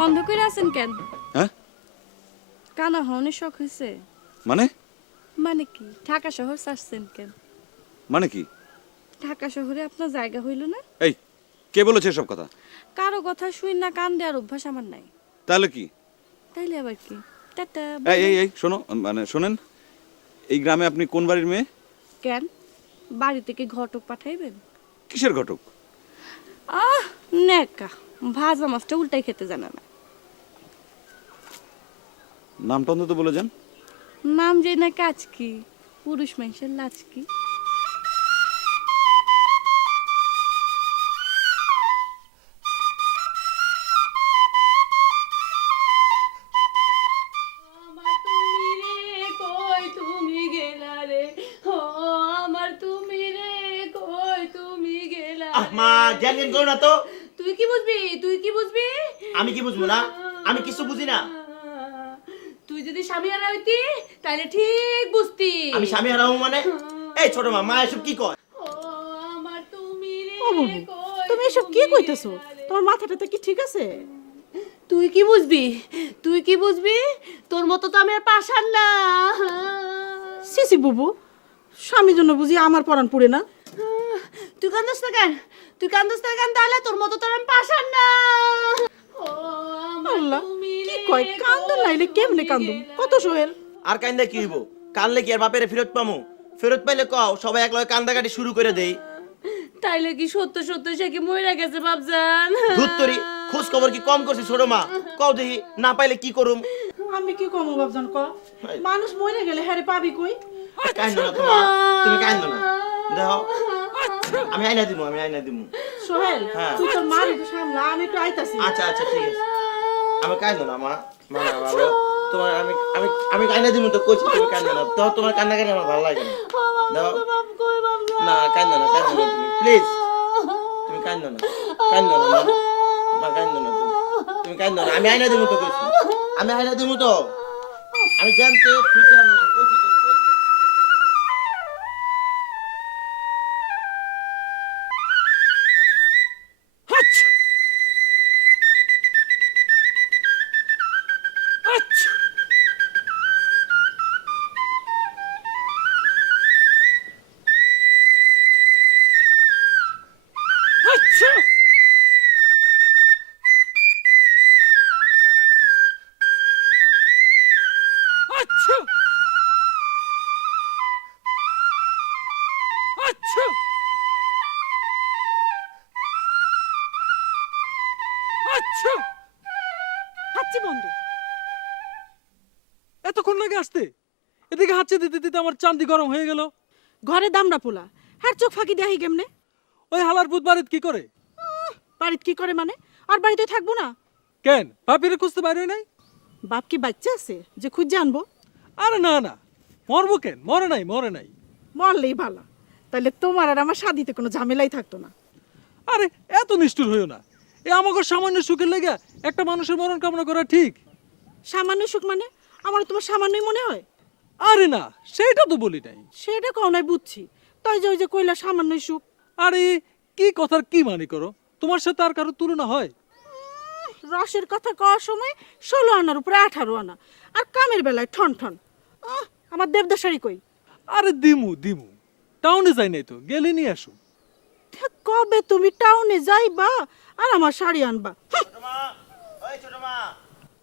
বন্ধ করে আছেন কেন? হ্যাঁ? কানা হনের শখ হয়েছে? মানে? মানে কি? ঢাকা শহর চাচ্ছেন কেন? মানে কি? ঢাকা শহরে আপনার জায়গা হইল না? এই কে বলেছে এসব কথা? কারও কথা শুই না কান দেওয়ার অভ্যাস আমার নাই। তাহলে কি? তাইলে আবার কি? টাটা এই এই এই শোনো মানে শোনেন এই গ্রামে আপনি কোন বাড়ির মেয়ে? কেন? বাড়ি থেকে ঘটক পাঠাইবেন? কিসের ঘটক? আহ নেকা ভাজা মাছটা উল্টাই খেতে জানে না। নামটা অন্তত বলে যান। নাম যে না কাজ কি পুরুষ মানুষের লাজ কি আমার তুমি রে কই তুমি গেলা রে? ও আমার তুমি রে কই তুমি গেলা মা জ্ঞান জ্ঞান করো না তো। তুই কি বুঝবি? তুই কি বুঝবি? আমি কি বুঝব না? আমি কিছু বুঝি না। স্বামী হারা হইতি তাহলে ঠিক বুঝতি। আমি স্বামী হারাবো মানে? এই ছোট মা মা এসব কি কয়? আমার তুমি রে তুমি এসব কি কইতেছো? তোমার মাথাটা তো কি ঠিক আছে? তুই কি বুঝবি? তুই কি বুঝবি? তোর মতো তো আমি আর পাশান না। সিসি বুবু স্বামীর জন্য বুঝি আমার পরাণ পুড়ে না? তুই কান্দস না কেন? তুই কান্দস না কেন? তাহলে তোর মতো তোর আমি পাশান না। ও আল্লাহ কি কয়? কান্দুন নাইলে কেমনে কান্দুন কত সোহেল? আর কান্দা কি হইব? কানলে কি আর বাপেরে ফেরত পামু? ফেরত পাইলে কও সবাই এক লগে কান্দাকাটি শুরু করে দেই। তাইলে কি সত্য সত্য সে কি মরে গেছে বাপজান? ধুত্তরি খোঁজ খবর কি কম করছি ছোট মা? কও দেখি না পাইলে কি করুম? আমি কি কমু বাবজান ক মানুষ মরে গেলে হ্যারে পাবি কই? কান্দো না তোমা তুমি কান্দো না। দেখো আমি আইনা দিমু আমি আইনা দিমু। সোহেল হ্যাঁ। তুই তোর মার একটু সামলা আমি একটু আইতাছি। আচ্ছা আচ্ছা ঠিক আছে। আমি কাঁদো না মা। মা ভালো। তোমার আমি আমি আমি কান্না দিমু তো কইছি তুমি কান্দো না। তো তোমার কান্না কান্দা আমার ভালো লাগে না? না কান্দো না কান্দো না তুমি প্লিজ তুমি কান্দো না কান্দো না মা। মা কান্দো না তুমি। তুমি কান্দো না আমি আইনা দিমু তো কইছি। আমি আইনা দিমু তো। আমি জানতে খুঁজে আমি তো কইছি তো কইছি। হাচ্ছি এতক্ষণ লাগে আসতে? এদিকে হাঁচে দিতে দিতে আমার চান্দি গরম হয়ে গেল। ঘরে দামড়া পোলা। হ্যার চোখ ফাঁকি দেয় কেমনে? ওই হালার বুধ বাড়িত কি করে? বাড়িতে কি করে মানে? আর বাড়িতে থাকব না। কেন? বাপিরে খুঁজতে বাইরে নাই? বাপ কি বাচ্চা আছে যে খুঁজে আনব? আরে না না। মরবো কেন? মরে নাই মরে নাই। মরলেই ভালো। তাহলে তোমার আর আমার শাদিতে কোনো ঝামেলাই থাকতো না। আরে এত নিষ্ঠুর হইও না। এ আমাকে সামান্য সুখের লেগে একটা মানুষের মরণ কামনা করা ঠিক? সামান্য সুখ মানে? আমার তোমার সামান্যই মনে হয়? আরে না সেটা তো বলি নাই। সেটা কও নাই বুঝছি। তাই যে ওই যে কইলা সামান্যই সুখ। আরে কি কথার কি মানে করো? তোমার সাথে আর কারও তুলনা হয়? রসের কথা কওয়ার সময় ষোলো আনার উপরে আঠারো আনা আর কামের বেলায় ঠন ঠন। আমার দেবদাসারি কই? আরে দিমু দিমু টাউনে যাই নাই তো গেলে নিয়ে আসো। কবে তুমি টাউনে যাইবা? আর আমার শাড়ি আনবা।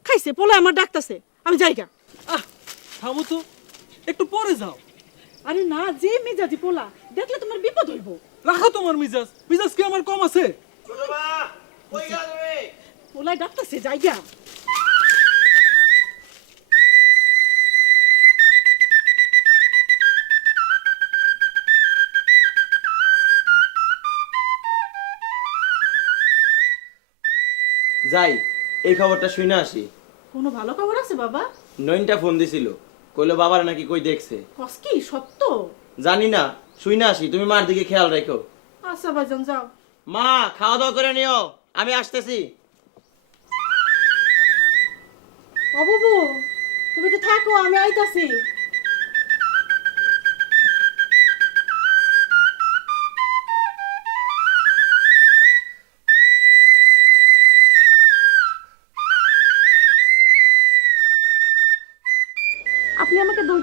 খাইছে পোলা আমার ডাকতাছে। আমি যাই গা। থামো তো। একটু পরে যাও। আরে না যে মেজাজি পোলা দেখলে তোমার বিপদ হইব। রাখো তোমার মিজাজ। মিজাজ কি আমার কম আছে? পোলাই ডাকতাছে যাইগা যাই এই খবরটা শুনে আসি। কোনো ভালো খবর আছে বাবা? নইনটা ফোন দিছিল। কইলো বাবার নাকি কই দেখছে? কস কি সত্য? জানি না শুই না আসি। তুমি মার দিকে খেয়াল রেখো। আচ্ছা ভাইজান যাও। মা খাওয়া দাওয়া করে নিও। আমি আসতেছি। অবুবু তুমি তো থাকো আমি আইতাছি।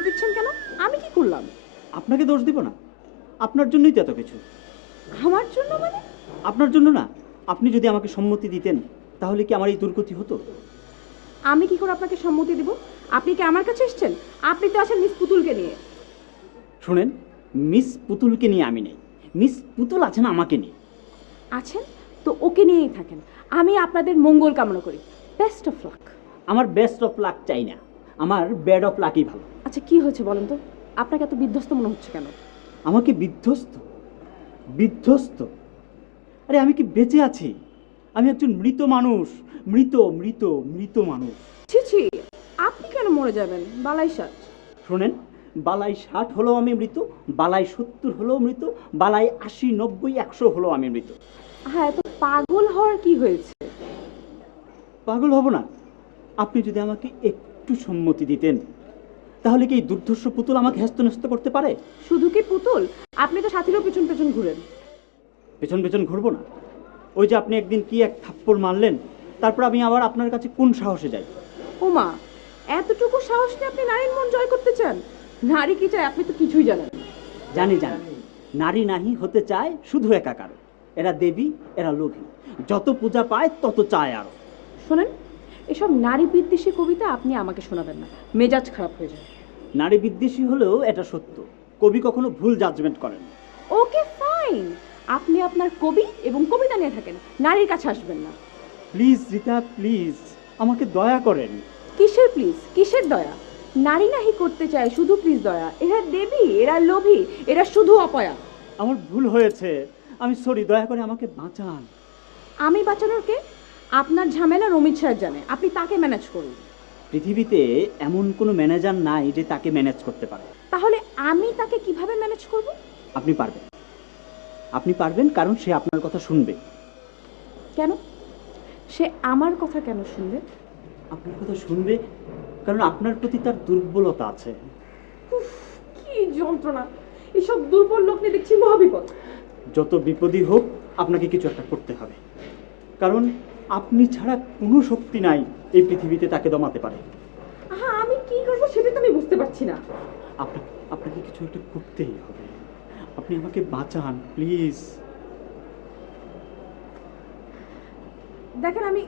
দিচ্ছেন কেন? আমি কি করলাম? আপনাকে দোষ দিব না। আপনার জন্যই তো এত কিছু। আমার জন্য মানে? আপনার জন্য না। আপনি যদি আমাকে সম্মতি দিতেন তাহলে কি আমার এই দুর্গতি হতো? আমি কি করে আপনাকে সম্মতি দিব? আপনি কি আমার কাছে এসেছেন? আপনি তো আছেন মিস পুতুলকে নিয়ে। শুনেন মিস পুতুলকে নিয়ে আমি নেই। মিস পুতুল আছেন আমাকে নিয়ে। আছেন? তো ওকে নিয়েই থাকেন। আমি আপনাদের মঙ্গল কামনা করি। বেস্ট অফ লাক আমার বেস্ট অফ লাক চাই না। আমার ব্যাড অফ লাকই ভালো। আচ্ছা কি হয়েছে বলেন তো? আপনাকে এত বিধ্বস্ত মনে হচ্ছে কেন? আমাকে বিধ্বস্ত? বিধ্বস্ত? আরে আমি কি বেঁচে আছি? আমি একজন মৃত মানুষ। মৃত মৃত মৃত মানুষ। ছি ছি আপনি কেন মরে যাবেন? বালাই সাজ শোনেন বালাই ষাট হলেও আমি মৃত বালাই সত্তর হলেও মৃত বালাই আশি নব্বই একশো হলেও আমি মৃত। হ্যাঁ এত পাগল হওয়ার কি হয়েছে? পাগল হব না। আপনি যদি আমাকে একটু সম্মতি দিতেন। তাহলে কি এই দুর্ধর্ষ পুতুল আমাকে হ্যাস্ত করতে পারে? শুধু কি পুতুল? আপনি তো সাথীরও পেছন পেছন ঘুরেন। পেছন পেছন ঘুরবো না। ওই যে আপনি একদিন কি এক থাপ্পড় মারলেন তারপর আমি আবার আপনার কাছে কোন সাহসে যাই? ওমা এতটুকু সাহস নিয়ে আপনি নারীর মন জয় করতে চান? নারী কি চায় আপনি তো কিছুই জানেন। জানি জানি। নারী নাহি হতে চায় শুধু একাকার। এরা দেবী এরা লোভী। যত পূজা পায় তত চায় আরও। শোনেন এসব নারী বিদ্বেষী কবিতা আপনি আমাকে শোনাবেন না। মেজাজ খারাপ হয়ে যায়। নারী বিদ্বেষী হলেও এটা সত্য। কবি কখনো ভুল জাজমেন্ট করেন ওকে ফাইন। আপনি আপনার কবি এবং কবিতা নিয়ে থাকেন। নারীর কাছে আসবেন না। প্লিজ রিতা প্লিজ আমাকে দয়া করেন। কিসের প্লিজ? কিসের দয়া? নারী নাহি করতে চায় শুধু প্লিজ দয়া। এরা দেবী এরা লোভী এরা শুধু অপয়া। আমার ভুল হয়েছে। আমি সরি দয়া করে আমাকে বাঁচান। আমি বাঁচানোর কে? আপনার ঝামেলা রমিত সাহেব জানে। আপনি তাকে ম্যানেজ করুন। পৃথিবীতে এমন কোনো ম্যানেজার নাই যে তাকে ম্যানেজ করতে পারে। তাহলে আমি তাকে কীভাবে ম্যানেজ করব? আপনি পারবেন। আপনি পারবেন কারণ সে আপনার কথা শুনবে। কেন? সে আমার কথা কেন শুনবে? আপনার কথা শুনবে কারণ আপনার প্রতি তার দুর্বলতা আছে। উফ, কি যন্ত্রণা। এসব দুর্বল লোক নিয়ে দেখছি মহাবিপদ। যত বিপদই হোক আপনাকে কিছু একটা করতে হবে। কারণ আপনি ছাড়া কোনো শক্তি নাই এই পৃথিবীতে তাকে দমাতে পারে। হ্যাঁ আমি কি করব সেটা তো আমি বুঝতে পারছি না। আপনাকে আপনাকে কিছু একটা করতেই হবে। আপনি আমাকে বাঁচান প্লিজ। দেখেন আমি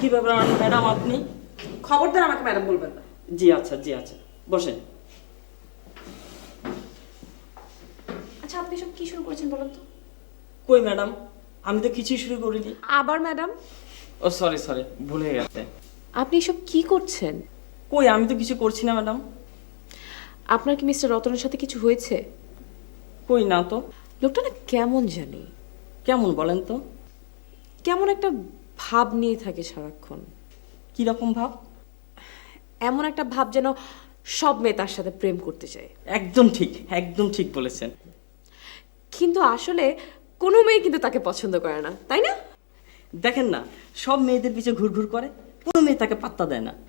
কি ব্যাপার ম্যাডাম আপনি? খবরদার আমাকে ম্যাডাম বলবেন না। জি আচ্ছা জি আচ্ছা। বসেন। আচ্ছা আপনি সব কি শুরু করেছেন বলুন তো? কই ম্যাডাম? আমি তো কিছুই শুরু করিনি। আবার ম্যাডাম? ও সরি সরি ভুলে গেছে। আপনি এসব কি করছেন? কই আমি তো কিছু করছি না ম্যাডাম। আপনার কি মিস্টার রতনের সাথে কিছু হয়েছে? কই না তো। লোকটা না কেমন জানি? কেমন বলেন তো। কেমন একটা ভাব নিয়ে থাকে সারাক্ষণ। কি রকম ভাব? এমন একটা ভাব যেন সব মেয়ে তার সাথে প্রেম করতে চায়। একদম ঠিক একদম ঠিক বলেছেন। কিন্তু আসলে কোনো মেয়ে কিন্তু তাকে পছন্দ করে না, তাই না? দেখেন না, সব মেয়েদের পিছে ঘুরঘুর করে, কোনো মেয়ে তাকে পাত্তা দেয় না।